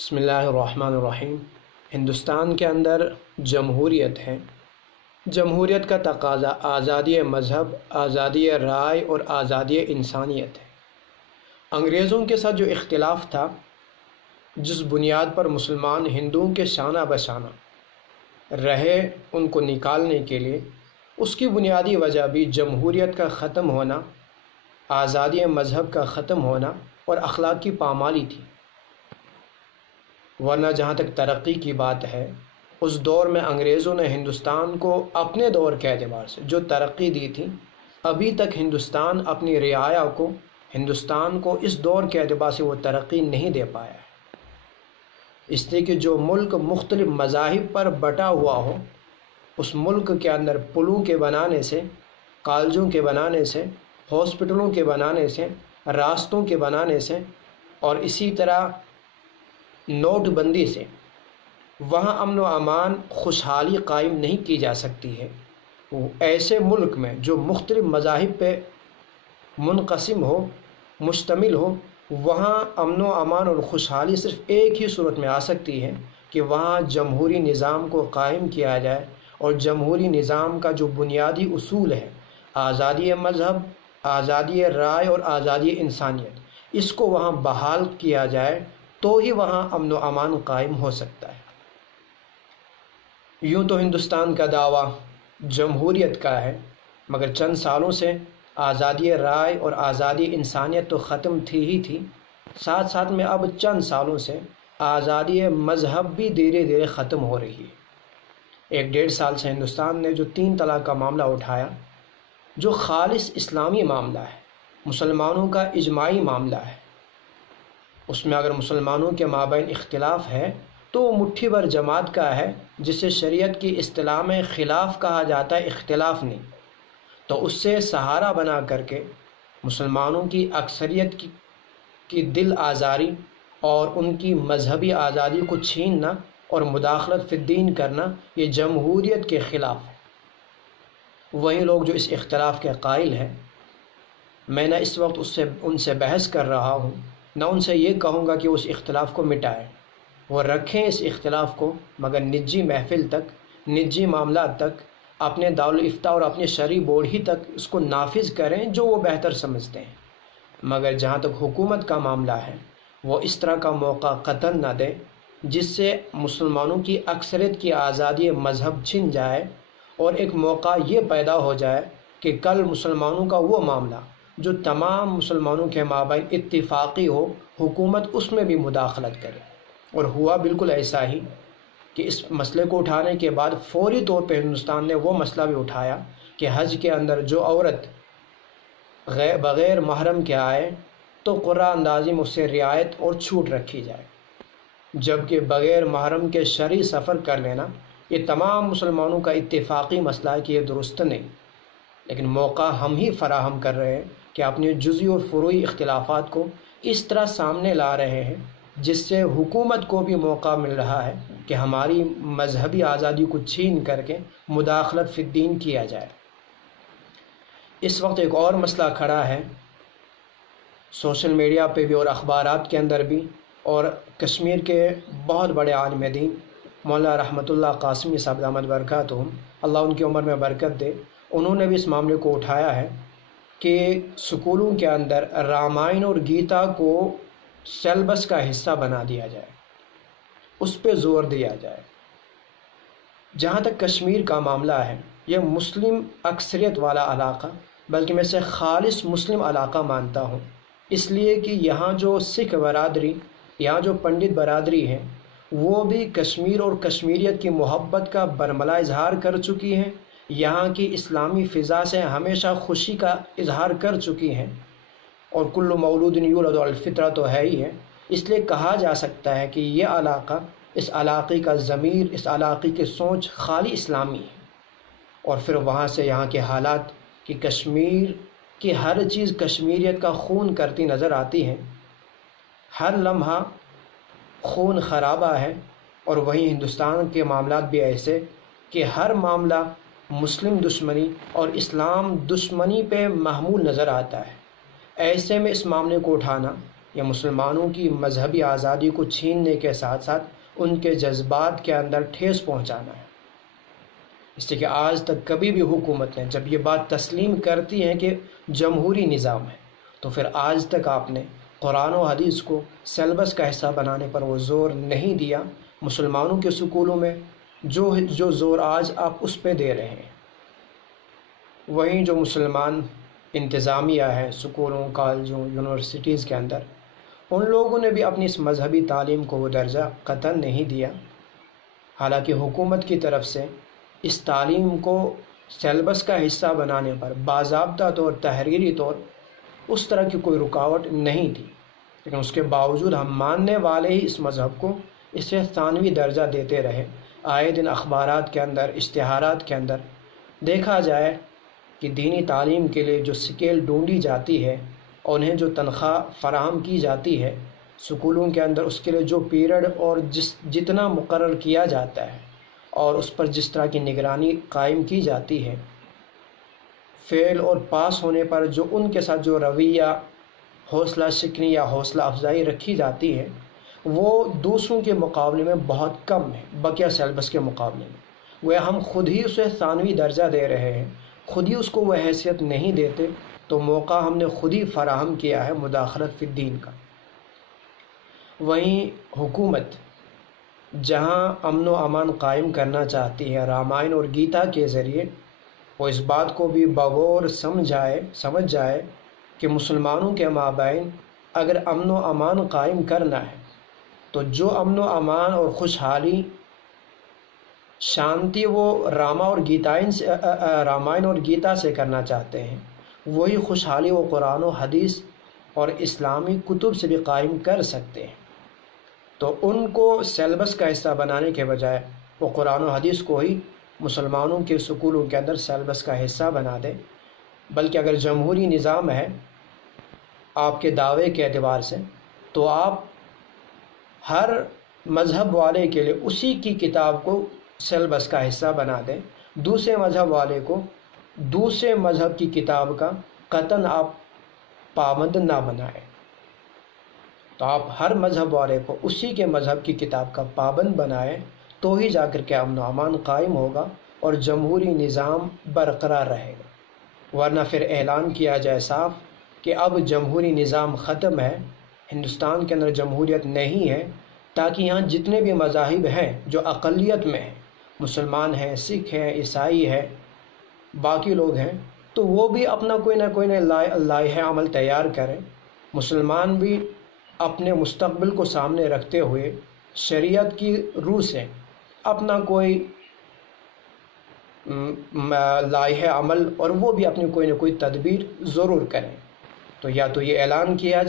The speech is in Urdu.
بسم اللہ الرحمن الرحیم۔ ہندوستان کے اندر جمہوریت ہے۔ جمہوریت کا تقاضا آزادی مذہب، آزادی رائے اور آزادی انسانیت ہے۔ انگریزوں کے ساتھ جو اختلاف تھا، جس بنیاد پر مسلمان ہندوؤں کے شانہ بشانہ رہے، ان کو نکالنے کے لیے اس کی بنیادی وجہ بھی جمہوریت کا ختم ہونا، آزادی مذہب کا ختم ہونا اور اخلاقی پامالی تھی۔ ورنہ جہاں تک ترقی کی بات ہے، اس دور میں انگریزوں نے ہندوستان کو اپنے دور کے اعتبار سے جو ترقی دی تھی، ابھی تک ہندوستان اپنی رعایا کو، ہندوستان کو اس دور کے اعتبار سے وہ ترقی نہیں دے پایا ہے۔ اس لیے کہ جو ملک مختلف مذاہب پر بٹا ہوا ہو، اس ملک کے اندر پلوں کے بنانے سے، کالجوں کے بنانے سے، ہاسپٹلوں کے بنانے سے، راستوں کے بنانے سے اور اسی طرح نوٹ بندی سے وہاں امن و امان، خوشحالی قائم نہیں کی جا سکتی ہے۔ وہ ایسے ملک میں جو مختلف مذاہب پہ منقسم ہو، مشتمل ہو، وہاں امن و امان اور خوشحالی صرف ایک ہی صورت میں آ سکتی ہے کہ وہاں جمہوری نظام کو قائم کیا جائے، اور جمہوری نظام کا جو بنیادی اصول ہے، آزادی مذہب، آزادی رائے اور آزادی انسانیت، اس کو وہاں بحال کیا جائے تو ہی وہاں امن و امان قائم ہو سکتا ہے۔ یوں تو ہندوستان کا دعویٰ جمہوریت کا ہے، مگر چند سالوں سے آزادی رائے اور آزادی انسانیت تو ختم تھی ہی تھی، ساتھ ساتھ میں اب چند سالوں سے آزادی مذہب بھی دھیرے دھیرے ختم ہو رہی ہے۔ 1-1.5 سال سے ہندوستان نے جو 3 طلاق کا معاملہ اٹھایا، جو خالص اسلامی معاملہ ہے، مسلمانوں کا اجماعی معاملہ ہے، اس میں اگر مسلمانوں کے مابین اختلاف ہے تو وہ مٹھی بھر جماعت کا ہے، جسے شریعت کی اصطلاح میں خلاف کہا جاتا ہے، اختلاف نہیں۔ تو اس سے سہارا بنا کر کے مسلمانوں کی اکثریت کی دل آزاری اور ان کی مذہبی آزادی کو چھیننا اور مداخلت فی الدین کرنا، یہ جمہوریت کے خلاف ہے۔ وہی لوگ جو اس اختلاف کے قائل ہیں، میں نہ اس وقت ان سے بحث کر رہا ہوں، نہ ان سے یہ کہوں گا کہ اس اختلاف کو مٹائیں۔ وہ رکھیں اس اختلاف کو، مگر نجی محفل تک، نجی معاملات تک، اپنے دارالافتاء اور اپنے شرعی بورڈ ہی تک اس کو نافذ کریں جو وہ بہتر سمجھتے ہیں۔ مگر جہاں تک حکومت کا معاملہ ہے، وہ اس طرح کا موقع قطعاً نہ دے جس سے مسلمانوں کی اکثریت کی آزادی مذہب چھن جائے، اور ایک موقع یہ پیدا ہو جائے کہ کل مسلمانوں کا وہ معاملہ جو تمام مسلمانوں کے مابین اتفاقی ہو، حکومت اس میں بھی مداخلت کرے۔ اور ہوا بالکل ایسا ہی کہ اس مسئلے کو اٹھانے کے بعد فوری طور پہ ہندوستان نے وہ مسئلہ بھی اٹھایا کہ حج کے اندر جو عورت بغیر محرم کے آئے تو قرعہ اندازی میں اس سے رعایت اور چھوٹ رکھی جائے، جبکہ بغیر محرم کے شرعی سفر کر لینا یہ تمام مسلمانوں کا اتفاقی مسئلہ ہے کہ یہ درست نہیں۔ لیکن موقع ہم ہی فراہم کر رہے ہیں کہ اپنے جزئی اور فروعی اختلافات کو اس طرح سامنے لا رہے ہیں جس سے حکومت کو بھی موقع مل رہا ہے کہ ہماری مذہبی آزادی کو چھین کر کے مداخلت فی الدین کیا جائے۔ اس وقت ایک اور مسئلہ کھڑا ہے، سوشل میڈیا پہ بھی اور اخبارات کے اندر بھی، اور کشمیر کے بہت بڑے عالم دین مولانا رحمۃ اللہ قاسمی صاحب دامت برکاتہم، اللہ ان کی عمر میں برکت دے، انہوں نے بھی اس معاملے کو اٹھایا ہے کہ سکولوں کے اندر رامائن اور گیتا کو سیلبس کا حصہ بنا دیا جائے، اس پہ زور دیا جائے۔ جہاں تک کشمیر کا معاملہ ہے، یہ مسلم اکثریت والا علاقہ، بلکہ میں اسے خالص مسلم علاقہ مانتا ہوں، اس لیے کہ یہاں جو سکھ برادری، یہاں جو پنڈت برادری ہے، وہ بھی کشمیر اور کشمیریت کی محبت کا برملا اظہار کر چکی ہیں، یہاں کی اسلامی فضا سے ہمیشہ خوشی کا اظہار کر چکی ہیں، اور کل مولود یولد علی الفطرہ تو ہے ہی ہے۔ اس لیے کہا جا سکتا ہے کہ یہ علاقہ، اس علاقے کا ضمیر، اس علاقے کی سوچ خالی اسلامی ہے۔ اور پھر وہاں سے یہاں کے حالات کہ کشمیر کی ہر چیز کشمیریت کا خون کرتی نظر آتی ہے، ہر لمحہ خون خرابہ ہے، اور وہیں ہندوستان کے معاملات بھی ایسے کہ ہر معاملہ مسلم دشمنی اور اسلام دشمنی پہ محمول نظر آتا ہے۔ ایسے میں اس معاملے کو اٹھانا یہ مسلمانوں کی مذہبی آزادی کو چھیننے کے ساتھ ساتھ ان کے جذبات کے اندر ٹھیس پہنچانا ہے۔ اس لیے کہ آج تک کبھی بھی حکومت نے جب یہ بات تسلیم کرتی ہے کہ جمہوری نظام ہے، تو پھر آج تک آپ نے قرآن و حدیث کو سیلبس کا حصہ بنانے پر وہ زور نہیں دیا۔ مسلمانوں کے سکولوں میں جو زور آج آپ اس پہ دے رہے ہیں، وہیں جو مسلمان انتظامیہ ہے سکولوں، کالجوں، یونیورسٹیز کے اندر، ان لوگوں نے بھی اپنی اس مذہبی تعلیم کو وہ درجہ قطعاً نہیں دیا۔ حالانکہ حکومت کی طرف سے اس تعلیم کو سیلبس کا حصہ بنانے پر باضابطہ طور، تحریری طور اس طرح کی کوئی رکاوٹ نہیں تھی، لیکن اس کے باوجود ہم ماننے والے ہی اس مذہب کو اسے ثانوی درجہ دیتے رہے۔ آئے دن اخبارات کے اندر، اشتہارات کے اندر دیکھا جائے کہ دینی تعلیم کے لیے جو سکیل ڈھونڈی جاتی ہے اور انہیں جو تنخواہ فراہم کی جاتی ہے سکولوں کے اندر، اس کے لیے جو پیریڈ اور جتنا مقرر کیا جاتا ہے اور اس پر جس طرح کی نگرانی قائم کی جاتی ہے، فیل اور پاس ہونے پر جو ان کے ساتھ جو رویہ حوصلہ شکنی یا حوصلہ افزائی رکھی جاتی ہے، وہ دوسروں کے مقابلے میں بہت کم ہے، بقیہ سیلبس کے مقابلے میں۔ وہ ہم خود ہی اسے ثانوی درجہ دے رہے ہیں، خود ہی اس کو وہ حیثیت نہیں دیتے، تو موقع ہم نے خود ہی فراہم کیا ہے مداخلت فی الدین کا۔ وہیں حکومت جہاں امن و امان قائم کرنا چاہتی ہے، رامائن اور گیتا کے ذریعے وہ اس بات کو بھی بغور سمجھ جائے کہ مسلمانوں کے مابین اگر امن و امان قائم کرنا ہے تو جو امن و امان اور خوشحالی، شانتی وہ رامائن اور گیتا سے کرنا چاہتے ہیں، وہی خوشحالی وہ قرآن و حدیث اور اسلامی کتب سے بھی قائم کر سکتے ہیں۔ تو ان کو سیلبس کا حصہ بنانے کے بجائے وہ قرآن و حدیث کو ہی مسلمانوں کے سکولوں کے اندر سیلبس کا حصہ بنا دیں۔ بلکہ اگر جمہوری نظام ہے آپ کے دعوے کے اعتبار سے، تو آپ ہر مذہب والے کے لیے اسی کی کتاب کو سیلبس کا حصہ بنا دیں، دوسرے مذہب والے کو دوسرے مذہب کی کتاب کا قطعاً آپ پابند نہ بنائیں۔ تو آپ ہر مذہب والے کو اسی کے مذہب کی کتاب کا پابند بنائیں، تو ہی جا کر کے امن و امان قائم ہوگا اور جمہوری نظام برقرار رہے گا۔ ورنہ پھر اعلان کیا جائے صاف کہ اب جمہوری نظام ختم ہے، ہندوستان کے اندر جمہوریت نہیں ہے، تاکہ یہاں جتنے بھی مذاہب ہیں جو اقلیت میں ہیں، مسلمان ہیں، سکھ ہیں، عیسائی ہیں، باقی لوگ ہیں، تو وہ بھی اپنا کوئی نہ لائحہ عمل تیار کریں۔ مسلمان بھی اپنے مستقبل کو سامنے رکھتے ہوئے شریعت کی روح سے اپنا کوئی لائحہ عمل اور وہ بھی اپنی کوئی نہ کوئی تدبیر ضرور کریں۔ تو یا تو یہ اعلان کیا جائے